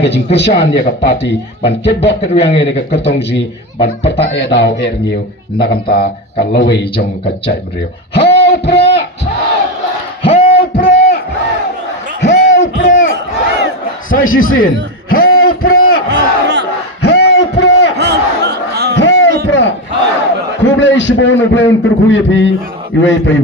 ke jing kursian ya ke parti ban ketbok ke yang ini ke kertong ji ban peta edau erniu nakamta ka lawei jong ka chai brio hau pra sai sisin hau pra kublai shibon kublai kurkuye pi iwei pai